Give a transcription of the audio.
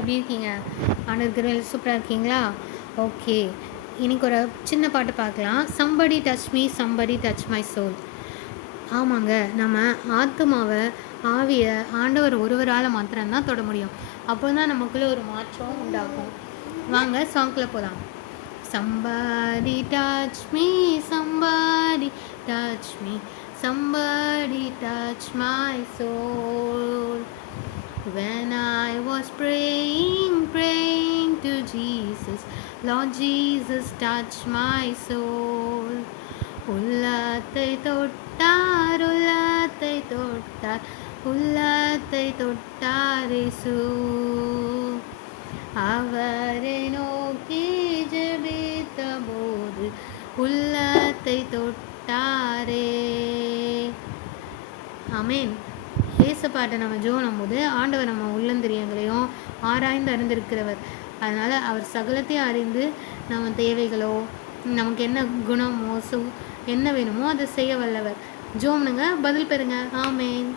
எப்படி இருக்கீங்க? ஆண்டவர் சூப்பராக இருக்கீங்களா? ஓகே. இன்னைக்கு ஒரு சின்ன பாட்டு பார்க்கலாம். Somebody touch me, somebody touch my soul. ஆமாங்க, நம்ம ஆத்துமாவை, ஆவியை ஆண்டவர் ஒருவரால் மாத்திரம்தான் தொட முடியும். அப்போ தான் நமக்குள்ளே ஒரு மாற்றம் உண்டாகும். வாங்க சாங்க்குள்ளே போகலாம். Somebody touch me, somebody touch me, somebody touch my soul. When I was praying to Jesus, Lord Jesus touch my soul. உள்ளத்தை தொட்டார், உள்ளத்தை தொட்டார், உள்ளத்தை தொட்டார் இயேசு. அவரை நோக்கி ஜெபித்த போது உள்ளத்தை தொட்டாரே. ஆமேன். ஏசப்பாட்டை நம்ம ஜோனும் போது ஆண்டவர் நம்ம உள்ளந்திரியங்களையும் ஆராய்ந்து அறிந்திருக்கிறவர். அதனால் அவர் சகலத்தையும் அறிந்து நம்ம தேவைகளோ, நமக்கு என்ன குணமோ, என்ன வேணுமோ அதை செய்ய வல்லவர். ஜோம்னுங்க, பதில் பெறுங்க. ஆமேன்.